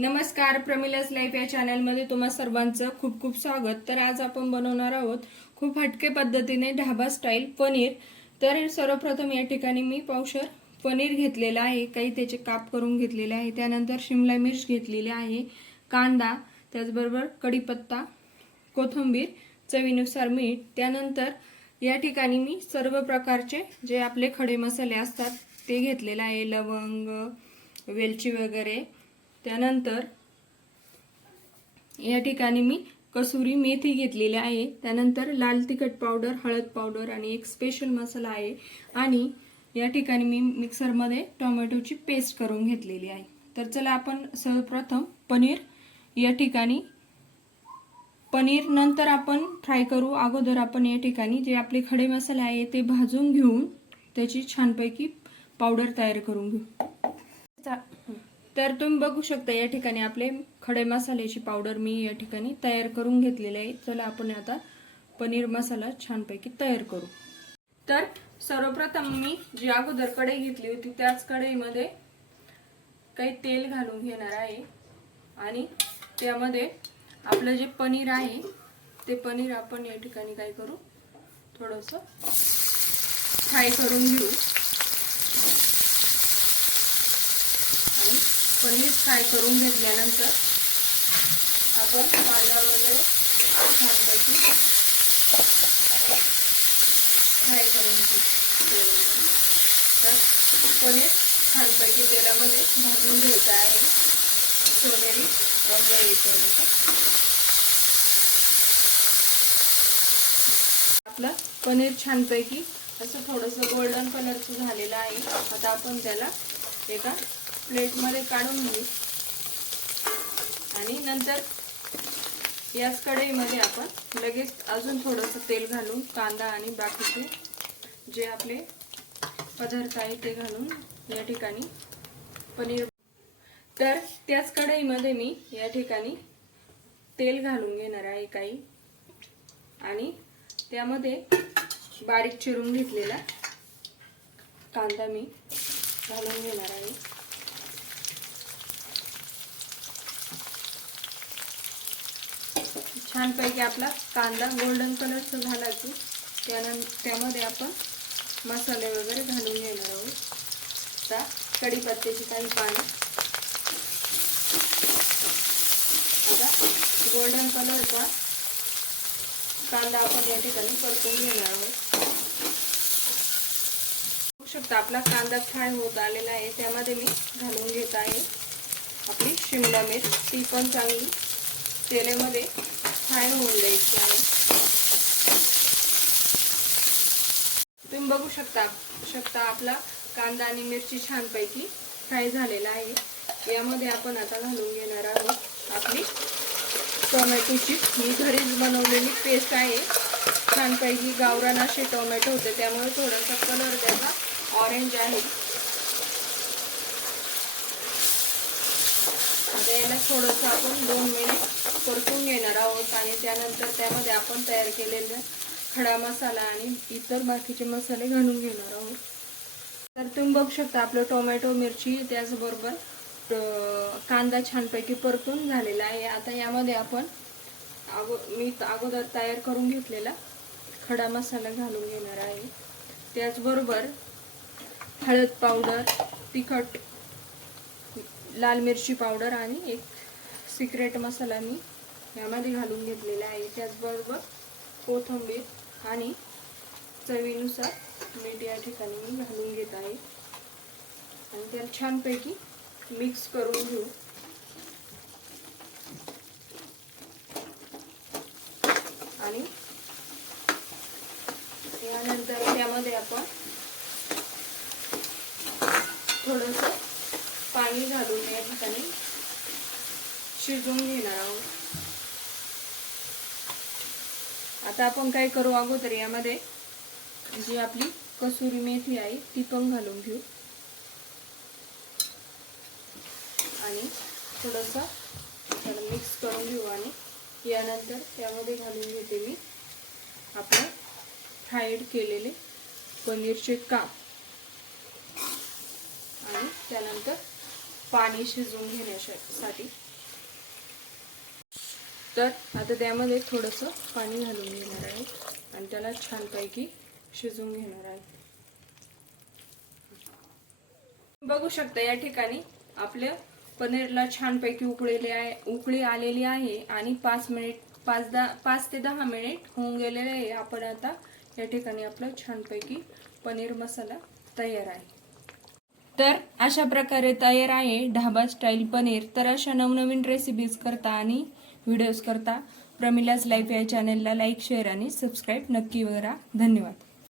नमस्कार प्रमिलास लाईफ या चॅनलमध्ये तुम्हा सर्वांचं खूप खूप स्वागत. तर आज आपण बनवणार आहोत खूप हटके पद्धतीने ढाबा स्टाईल पनीर. तर सर्वप्रथम या ठिकाणी मी पावशर पनीर घेतलेलं आहे. काही त्याचे काप करून घेतलेले आहे. त्यानंतर शिमला मिर्च घेतलेली आहे. कांदा त्याचबरोबर कढीपत्ता कोथिंबीर चवीनुसार मीठ. त्यानंतर या ठिकाणी मी सर्व प्रकारचे जे आपले खडे मसाले असतात ते घेतलेलं आहे. लवंग वेलची वगैरे. त्यानंतर या ठिकाणी मी कसुरी मेथी घेतलेली आहे. त्यानंतर लाल तिखट पावडर हळद पावडर आणि एक स्पेशल मसाला आहे. आणि या ठिकाणी मी मिक्सरमध्ये टोमॅटोची पेस्ट करून घेतलेली आहे. तर चला आपण सर्वप्रथम पनीर या ठिकाणी पनीर नंतर आपण फ्राय करू. अगोदर आपण या ठिकाणी जे आपले खडे मसाले आहे ते भाजून घेऊन त्याची छानपैकी पावडर तयार करून घेऊ. तर तुम्ही बघू शकता या ठिकाणी आपले खडे मसाल्याची पावडर मी या ठिकाणी तयार करून घेतलेली आहे. चला आपण आता पनीर मसाला छानपैकी तयार करू. तर सर्वप्रथम मी जी अगोदर कढई घेतली होती त्याच कढईमध्ये काही तेल घालून घेणार आहे. आणि त्यामध्ये आपलं जे पनीर आहे ते पनीर आपण या ठिकाणी काय करू? थोडंसं फ्राय करून घेऊ आणि पनीर फ्राय करून घेतल्यानंतर आपण कांदा वगैरे छानपैकी फ्राय करून घेऊ तर पनीर छानपैकी तेलामध्ये भाजून घ्यायचं आहे. सोनेरी रंग येतो आपलं पनीर छानपैकी असं थोडंसं गोल्डन कलरचं झालेलं आहे. आता आपण त्याला एका प्लेटमध्ये काढून घेऊ. आणि नंतर याच कढईमध्ये आपण लगेच अजून थोडंसं तेल घालून कांदा आणि बाकीचे जे आपले पदार्थ आहे ते घालून या ठिकाणी पनीर तर त्याच कढईमध्ये मी या ठिकाणी तेल घालून घेणार आहे काही. आणि त्यामध्ये बारीक चिरून घेतलेला कांदा मी घालून घेणार आहे. छानपैकी आपला कांदा गोल्डन कलरचा झाला की त्यानंतर त्यामध्ये आपण मसाले वगैरे घालून घेणार आहोत. आता कढीपत्त्याची काही पानं. आता गोल्डन कलरचा कांदा आपण या ठिकाणी परतून घेणार आहोत. बघू शकता आपला कांदा फ्राय होत आलेला आहे. त्यामध्ये मी घालून घेत आहे आपली शिमला मिर्च. ती पण चांगली. तेलामध्ये फ्राय होऊन द्यायची आहे. तुम्ही बघू शकता शकता आपला कांदा आणि मिरची छानपैकी फ्राय झालेला आहे. यामध्ये आपण आता घालून घेणार आहोत आपली टोमॅटोची ही घरीच बनवलेली पेस्ट आहे. छानपैकी गावरान असे टोमॅटो होते त्यामुळे थोडासा कलर त्याचा ऑरेंज आहे. आता याला थोडंसं आपण दोन मिनिट परतून घेणार आहोत आणि त्यानंतर त्यामध्ये आपण तयार केलेला खडा मसाला आणि इतर बाकीचे मसाले घालून घेणार आहोत. तर तुम्ही बघू शकता आपलं टोमॅटो मिरची त्याचबरोबर कांदा छानपैकी परतून झालेला आहे. आता यामध्ये आपण अगो मी अगोदर तयार करून घेतलेला खडा मसाला घालून घेणार आहे. त्याचबरोबर हळद पावडर तिखट लाल मिरची पावडर आणि एक सिक्रेट मसाला मी यामध्ये घालून घेतलेला आहे. त्याचबरोबर कोथिंबीर आणि चवीनुसार मीठ या ठिकाणी मी घालून घेत आहे. आणि त्याला छानपैकी मिक्स करून घेऊ. आणि यानंतर त्यामध्ये आपण थोडंसं पाणी घालून या ठिकाणी शिजवून घेणार आहोत. आता आपण काय करू अगोदर यामध्ये जी आपली कसुरी मेथी आहे ती पण घालून घेऊ. आणि थोडंसं त्याला मिक्स करून घेऊ आणि यानंतर त्यामध्ये घालून घेते मी आपलं फ्राईड केलेले पनीरचे काप. आणि त्यानंतर पाणी शिजवून घेण्यासाठी तर आता त्यामध्ये थोडंसं पाणी घालून घेणार आहे आणि त्याला छानपैकी शिजवून घेणार आहे. बघू शकता या ठिकाणी आपल्या पनीरला छानपैकी उकळलेले आहे उकळी आलेली आहे आणि पाच मिनिट पाच दहा पाच ते दहा मिनिट होऊन गेलेले आहे. आपण आता या ठिकाणी आपलं छानपैकी पनीर मसाला तयार आहे. तर अशा प्रकारे तयार आहे ढाबा स्टाईल पनीर. तर अशा नवनवीन रेसिपीज करता आणि व्हिडिओज करता. प्रमिलाज लाईफ या चॅनेलला लाईक शेअर आणि सबस्क्राईब नक्की करा. धन्यवाद.